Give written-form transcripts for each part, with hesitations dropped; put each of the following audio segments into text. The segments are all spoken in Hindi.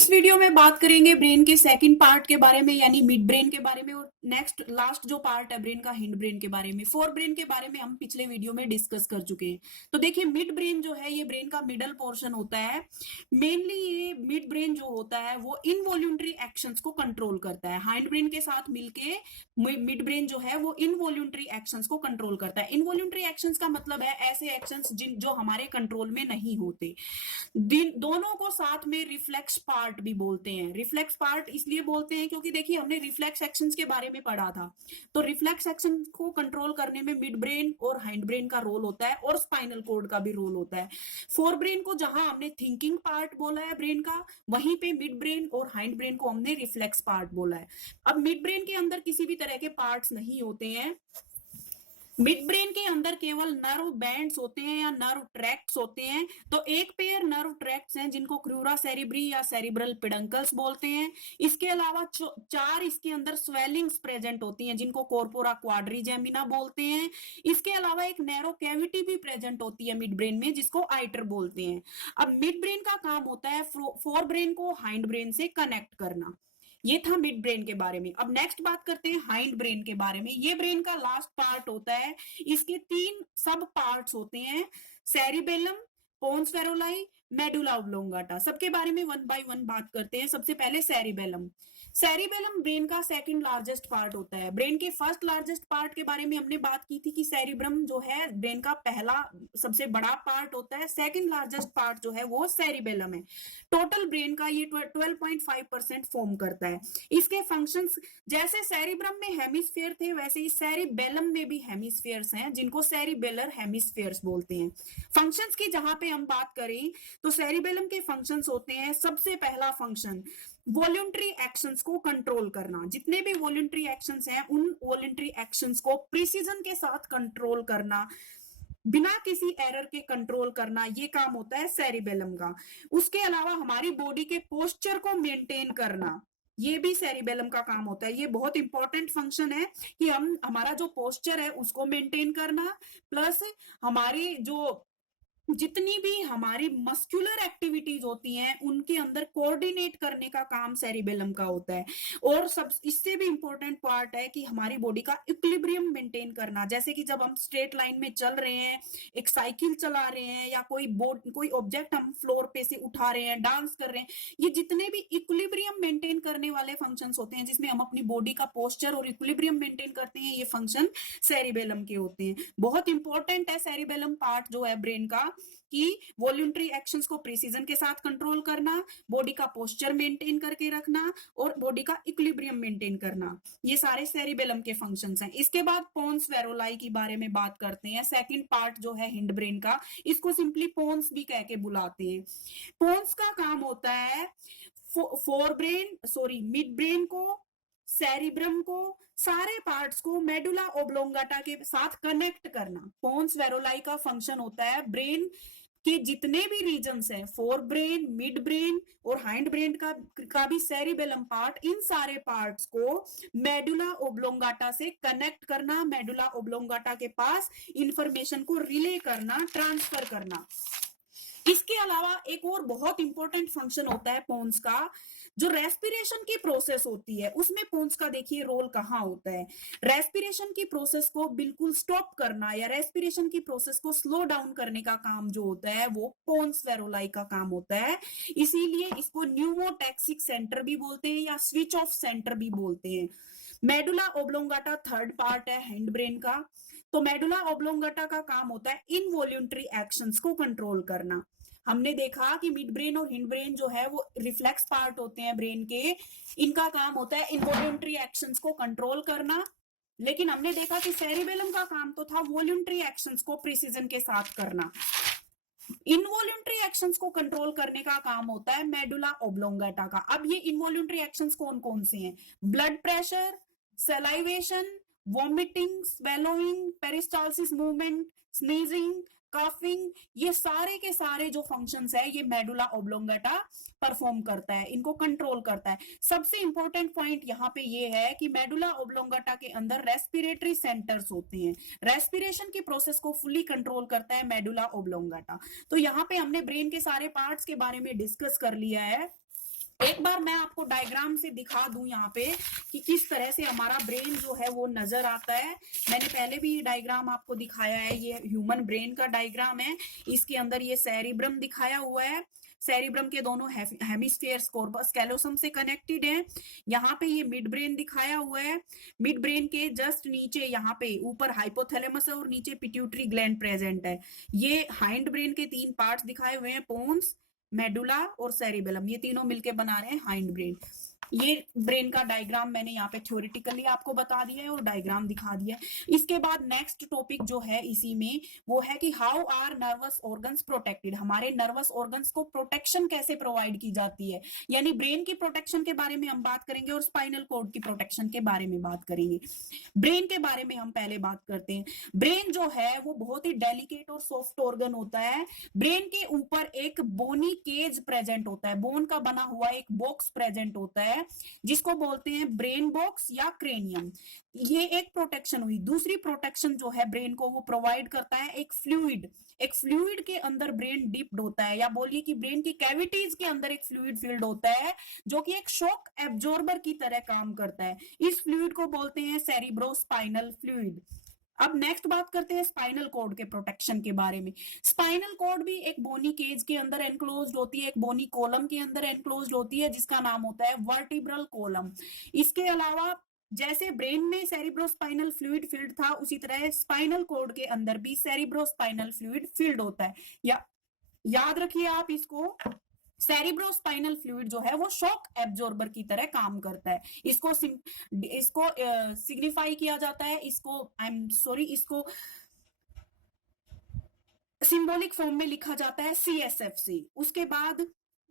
इस वीडियो में बात करेंगे ब्रेन के सेकंड पार्ट के बारे में यानी मिड ब्रेन के बारे में और नेक्स्ट लास्ट जो पार्ट है ब्रेन का हिंड ब्रेन के बारे में। फोर ब्रेन के बारे में हम पिछले वीडियो में डिस्कस कर चुके हैं। तो देखिए मिड ब्रेन जो है ये ब्रेन का मिडल पोर्शन होता है। मेनली ये मिड ब्रेन जो होता है वो इनवॉल्यूंटरी एक्शंस को कंट्रोल करता है। हाइंड ब्रेन के साथ मिलके मिड ब्रेन जो है वो इनवॉल्यूंटरी एक्शंस को कंट्रोल करता है। इनवॉल्यूंटरी एक्शंस का मतलब है ऐसे एक्शंस जिन जो हमारे कंट्रोल में नहीं होते। दोनों को साथ में रिफ्लेक्स पार्ट भी बोलते हैं। रिफ्लेक्स पार्ट इसलिए बोलते हैं क्योंकि देखिए हमने रिफ्लेक्स एक्शंस के बारे में पढ़ा था। तो रिफ्लेक्स एक्शन को कंट्रोल करने में मिड ब्रेन और हाइंड ब्रेन का रोल होता है और स्पाइनल कॉर्ड का भी रोल होता है। फोर ब्रेन को जहां हमने थिंकिंग पार्ट बोला है ब्रेन का, वहीं पे मिड ब्रेन और हाइंड ब्रेन को हमने रिफ्लेक्स पार्ट बोला है। अब मिड ब्रेन के अंदर किसी भी तरह के पार्ट्स नहीं होते हैं। मिड ब्रेन के अंदर केवल नर्व बैंड्स होते हैं या नर्व ट्रैक्ट्स होते हैं। तो एक पेयर नर्व ट्रैक्ट्स हैं जिनको क्रूरा सेरिब्री या सेरिब्रल पेडंकल्स बोलते हैं। इसके अलावा चार इसके अंदर स्वेलिंग्स प्रेजेंट होती हैं जिनको कॉर्पोरा क्वाड्रिजेमिना बोलते हैं। इसके अलावा एक नैरो कैविटी भी प्रेजेंट होती है मिड ब्रेन में जिसको आइटर बोलते हैं। अब मिड ब्रेन का काम होता है फोर ब्रेन को हाइंड ब्रेन से कनेक्ट करना। ये था मिड ब्रेन के बारे में। अब नेक्स्ट बात करते हैं हाइंड ब्रेन के बारे में। ये ब्रेन का लास्ट पार्ट होता है। इसके तीन सब पार्ट्स होते हैं, सेरिबेलम, पोन्स फेरोलाई, मेडुला ऑब्लोंगाटा। सबके बारे में वन बाय वन बात करते हैं। सबसे पहले सेरिबेलम। सेरिबेलम ब्रेन का सेकंड लार्जेस्ट पार्ट होता है। ब्रेन के फर्स्ट लार्जेस्ट पार्ट के बारे में हमने बात की थी कि सेरिब्रम जो है ब्रेन का पहला सबसे बड़ा पार्ट होता है। सेकंड लार्जेस्ट पार्ट जो है वो सेरिबेलम है। टोटल ब्रेन का ये 12.5% फॉर्म करता है। इसके फंक्शंस जैसे सेरिब्रम में हेमिस्फीयर थे वैसे ही सेरिबेलम में भी हेमिस्फीयर्स हैं जिनको सेरिबेलर हेमिस्फीयर्स बोलते हैं। फंक्शंस की जहां पे हम बात करें तो सेरिबेलम के फंक्शंस होते हैं। सबसे पहला फंक्शन वॉलंटरी एक्शंस को कंट्रोल करना। जितने भी वॉलंटरी एक्शंस हैं उन वॉलंटरी एक्शंस को प्रिसीजन के साथ कंट्रोल करना, बिना किसी एरर के कंट्रोल करना, ये काम होता है सेरिबेलम का। उसके अलावा हमारी बॉडी के पोस्चर को मेंटेन करना, ये भी सेरिबेलम का काम होता है। ये बहुत इंपॉर्टेंट फंक्शन है कि हम हमारा जो पोस्चर है उसको मेंटेन करना, प्लस हमारी जो जितनी भी हमारी मस्कुलर एक्टिविटीज होती हैं उनके अंदर कोऑर्डिनेट करने का काम सेरिबेलम का होता है। और सब इससे भी इंपॉर्टेंट पार्ट है कि हमारी बॉडी का इक्विलिब्रियम मेंटेन करना। जैसे कि जब हम स्ट्रेट लाइन में चल रहे हैं, एक साइकिल चला रहे हैं या कोई ऑब्जेक्ट हम फ्लोर पे से उठा रहे हैं, डांस कर रहे हैं, ये जितने भी इक्विलिब्रियम मेंटेन करने वाले फंक्शंस होते हैं जिसमें हम अपनी बॉडी का पोस्चर और इक्विलिब्रियम मेंटेन करते हैं, ये फंक्शन सेरिबेलम के होते हैं। बहुत इंपॉर्टेंट है सेरिबेलम पार्ट जो है ब्रेन का कि वॉलंटरी एक्शंस को प्रिसीजन के साथ कंट्रोल करना, बॉडी का पोस्चर मेंटेन करके रखना और बॉडी का इक्विलिब्रियम मेंटेन करना, ये सारे सेरिबेलम के फंक्शंस हैं। इसके बाद पोन्स फेरोलाई के बारे में बात करते हैं। सेकंड पार्ट जो है हिंड ब्रेन का, इसको सिंपली पोन्स भी कह के बुलाते हैं। पोन्स का काम होता है मिड ब्रेन को, सेरिब्रम को, सारे पार्ट्स को मेडुला ओब्लोंगाटा के साथ कनेक्ट करना। पोन्स फेरोलाई का फंक्शन होता है ब्रेन के जितने भी रीजन्स हैं, फोर ब्रेन, मिड ब्रेन और हाइंड ब्रेन का भी सेरिबेलम पार्ट, इन सारे पार्ट्स को मेडुला ओब्लोंगाटा से कनेक्ट करना, मेडुला ओब्लोंगाटा के पास इंफॉर्मेशन को रिले करना, ट्रांसफर करना। इसके अलावा एक और बहुत इंपॉर्टेंट फंक्शन होता है पोन्स का, जो रेस्पिरेशन की प्रोसेस होती है उसमें पोन्स का देखिए रोल कहाँ होता है। रेस्पिरेशन की प्रोसेस को बिल्कुल स्टॉप करना या रेस्पिरेशन की प्रोसेस को स्लो डाउन करने का काम जो होता है वो पोन्स फेरोलाई का काम होता है। इसीलिए इसको न्यूमोटैक्सिक सेंटर भी बोलते हैं या स्विच ऑफ सेंटर भी बोलते हैं। मेडुला ओब्लोंगाटा थर्ड पार्ट है हिंड ब्रेन का। तो मेडुला ओब्लोंगाटा का काम होता है इनवॉल्यूंटरी एक्शंस को कंट्रोल करना। हमने देखा कि मिड ब्रेन और हिंड ब्रेन जो है वो रिफ्लेक्स पार्ट होते हैं ब्रेन के, इनका काम होता है इनवॉल्यूंटरी एक्शंस को कंट्रोल करना। लेकिन हमने देखा कि सेरिबेलम का काम तो था वॉल्यूंटरी एक्शंस को प्रिसीजन के साथ करना। इनवॉल्यूंटरी एक्शंस को कंट्रोल करने का काम होता है मेडुला ओब्लोंगाटा का। अब ये इनवॉल्यूंटरी एक्शंस कौन कौन से हैं? Blood pressure, salivation, vomiting, swallowing, peristalsis movement, sneezing, coughing, ये सारे के सारे जो फंक्शंस है ये मेडुला ओब्लोंगाटा परफॉर्म करता है, इनको कंट्रोल करता है। सबसे इंपॉर्टेंट पॉइंट यहाँ पे ये है कि मेडुला ओब्लोंगाटा के अंदर रेस्पिरेटरी सेंटर्स होते हैं। रेस्पिरेशन की प्रोसेस को फुली कंट्रोल करता है मेडुला ओब्लोंगाटा। तो यहाँ पे हमने ब्रेन के सारे पार्ट्स के बारे में डिस्कस कर लिया है। एक बार मैं आपको डायग्राम से दिखा दूं यहाँ पे कि किस तरह से हमारा ब्रेन जो है वो नजर आता है। मैंने पहले भी ये डायग्राम आपको दिखाया है, ये ह्यूमन ब्रेन का डायग्राम है। इसके अंदर ये सेरिब्रम दिखाया हुआ है। सेरिब्रम के दोनों हेमिस्फेयर्स कॉर्पस कैलोसम से कनेक्टेड है। यहाँ पे ये मिड ब्रेन दिखाया हुआ है। मिड ब्रेन के जस्ट नीचे यहाँ पे ऊपर हाइपोथैलेमस है और नीचे पिट्यूटरी ग्लैंड प्रेजेंट है। ये हाइंड ब्रेन के 3 पार्ट्स दिखाए हुए हैं, पोन्स, मेडुला और सेरिबेलम, ये तीनों मिलके बना रहे हैं हाइंड ब्रेन। ये ब्रेन का डायग्राम मैंने यहाँ पे थ्योरेटिकली आपको बता दिया है और डायग्राम दिखा दिया है। इसके बाद नेक्स्ट टॉपिक जो है इसी में वो है कि how are nervous organs protected, हमारे नर्वस ऑर्गन्स को प्रोटेक्शन कैसे प्रोवाइड की जाती है। यानी ब्रेन की प्रोटेक्शन के बारे में हम बात करेंगे और स्पाइनल कॉर्ड की प्रोटेक्शन के बारे में बात करेंगे। ब्रेन के बारे में हम पहले बात करते हैं। ब्रेन जो है वो बहुत ही डेलिकेट और सॉफ्ट ऑर्गन होता है। ब्रेन के ऊपर एक बोनी केज प्रेजेंट होता है, बोन का बना हुआ एक बॉक्स प्रेजेंट होता है जिसको बोलते हैं ब्रेन बॉक्स या क्रेनियम। ये एक प्रोटेक्शन हुई। दूसरी प्रोटेक्शन जो है ब्रेन को वो प्रोवाइड करता है एक फ्लूइड। एक फ्लूइड के अंदर ब्रेन डिप्ड होता है, या बोलिए कि ब्रेन की कैविटीज के अंदर एक फ्लूइड फील्ड होता है जो कि एक शॉक एब्जॉर्बर की तरह काम करता है। इस फ्लूइड को बोलते हैं सेरिब्रोस्पाइनल फ्लूइड। अब नेक्स्ट बात करते हैं स्पाइनल कॉर्ड के प्रोटेक्शन के बारे में। स्पाइनल कॉर्ड भी एक बोनी केज के अंदर एनक्लोज्ड होती है, एक बोनी कॉलम के अंदर एनक्लोज्ड होती है जिसका नाम होता है वर्टिब्रल कॉलम। इसके अलावा जैसे ब्रेन में सेरिब्रोस्पाइनल फ्लूइड फील्ड था, उसी तरह स्पाइनल कॉर्ड के अंदर भी सेरिब्रोस्पाइनल फ्लूइड फील्ड होता है। या याद रखिए आप इसको, सेरिब्रोस्पाइनल फ्लूइड जो है वो शॉक एब्जॉर्बर की तरह काम करता है। इसको सिग्निफाई किया जाता है, इसको सिंबॉलिक फॉर्म में लिखा जाता है CSF से। उसके बाद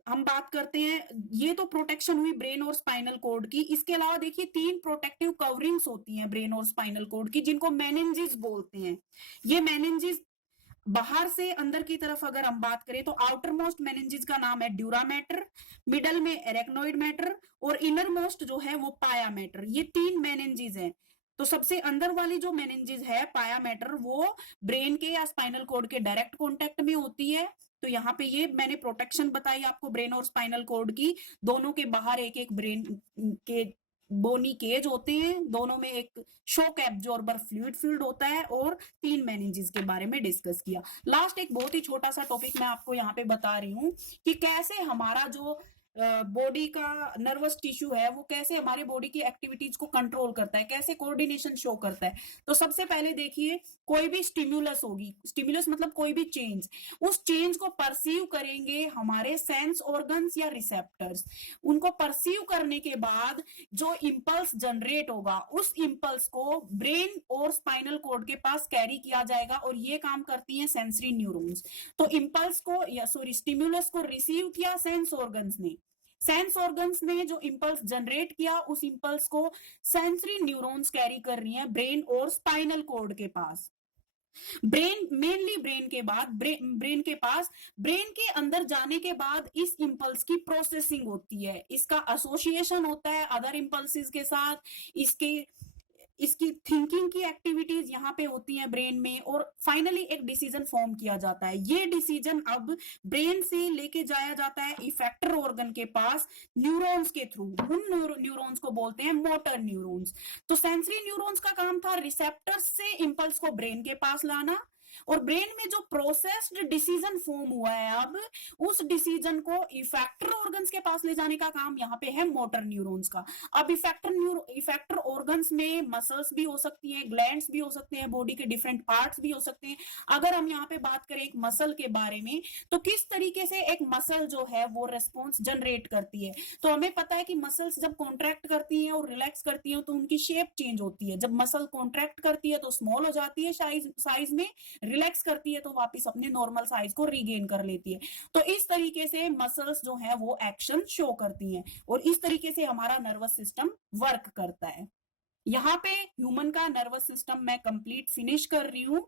हम बात करते हैं, ये तो प्रोटेक्शन हुई ब्रेन और स्पाइनल कॉर्ड की। इसके अलावा देखिए 3 प्रोटेक्टिव कवरिंग्स होती हैं ब्रेन और स्पाइनल कॉर्ड की, जिनको मेनिंजेस बोलते हैं। ये मेनिंजेस बाहर से अंदर की तरफ अगर हम बात करें तो आउटर मोस्ट मेनिंजेस का नाम है ड्यूरा मैटर, मिडल में एरेक्नोइड मैटर और इनर मोस्ट जो है वो पाया मैटर। ये 3 मेनिंजेस हैं। तो सबसे अंदर वाली जो मेनिंजेस है पाया मैटर, वो ब्रेन के या स्पाइनल कॉर्ड के डायरेक्ट कॉन्टेक्ट में होती है। तो यहाँ पे ये मैंने प्रोटेक्शन बताई आपको ब्रेन और स्पाइनल कॉर्ड की। दोनों के बाहर एक एक ब्रेन के बोनी केज होते हैं, दोनों में एक शॉक एब्जॉर्बर फ्लूइड फील्ड होता है और 3 मेनिंजेस के बारे में डिस्कस किया। लास्ट एक बहुत ही छोटा सा टॉपिक मैं आपको यहाँ पे बता रही हूँ कि कैसे हमारा जो बॉडी का नर्वस टिश्यू है वो कैसे हमारे बॉडी की एक्टिविटीज को कंट्रोल करता है, कैसे कोऑर्डिनेशन शो करता है। तो सबसे पहले देखिए, कोई भी स्टिम्युलस होगी, स्टिम्युलस मतलब कोई भी चेंज, उस चेंज को परसीव करेंगे हमारे सेंस ऑर्गन्स या रिसेप्टर्स। उनको परसीव करने के बाद जो इंपल्स जनरेट होगा उस इंपल्स को ब्रेन और स्पाइनल कॉर्ड के पास कैरी किया जाएगा और ये काम करती हैं सेंसरी न्यूरॉन्स। तो इंपल्स को या स्टिम्युलस को रिसीव किया सेंस ऑर्गन्स ने, सेंस ऑर्गन्स ने जो इंपल्स जनरेट किया उस इंपल्स को सेंसरी न्यूरॉन्स कैरी कर रही हैं ब्रेन और स्पाइनल कॉर्ड के पास। ब्रेन मेनली ब्रेन के पास, ब्रेन के अंदर जाने के बाद इस इंपल्स की प्रोसेसिंग होती है, इसका एसोसिएशन होता है अदर इंपल्सेस के साथ, इसकी थिंकिंग की एक्टिविटीज यहाँ पे होती हैं ब्रेन में और फाइनली एक डिसीजन फॉर्म किया जाता है। ये डिसीजन अब ब्रेन से लेके जाया जाता है इफेक्टर ऑर्गन के पास न्यूरॉन्स के थ्रू। उन न्यूरॉन्स को बोलते हैं मोटर न्यूरॉन्स। तो सेंसरी न्यूरॉन्स का काम था रिसेप्टर्स से इंपल्स को ब्रेन के पास लाना, और ब्रेन में जो प्रोसेस्ड डिसीजन फॉर्म हुआ है अब उस डिसीजन को इफेक्टर ऑर्गन्स के पास ले जाने का काम यहाँ पे है मोटर न्यूरॉन्स का। अब इफेक्टर ऑर्गन्स में मसल्स भी हो सकती हैं, ग्लैंड्स भी हो सकते हैं, बॉडी के डिफरेंट पार्ट्स भी हो सकते हैं। अगर हम यहाँ पे बात करें एक मसल के बारे में, तो किस तरीके से एक मसल जो है वो रेस्पॉन्स जनरेट करती है, तो हमें पता है कि मसल्स जब कॉन्ट्रैक्ट करती हैं और रिलैक्स करती हैं तो उनकी शेप चेंज होती है। जब मसल कॉन्ट्रैक्ट करती है तो स्मॉल हो जाती है साइज में, रिलैक्स करती है तो वापस अपने नॉर्मल साइज को रीगेन कर लेती है। तो इस तरीके से मसल्स जो है वो एक्शन शो करती हैं और इस तरीके से हमारा नर्वस सिस्टम वर्क करता है। यहाँ पे ह्यूमन का नर्वस सिस्टम मैं कंप्लीट फिनिश कर रही हूं।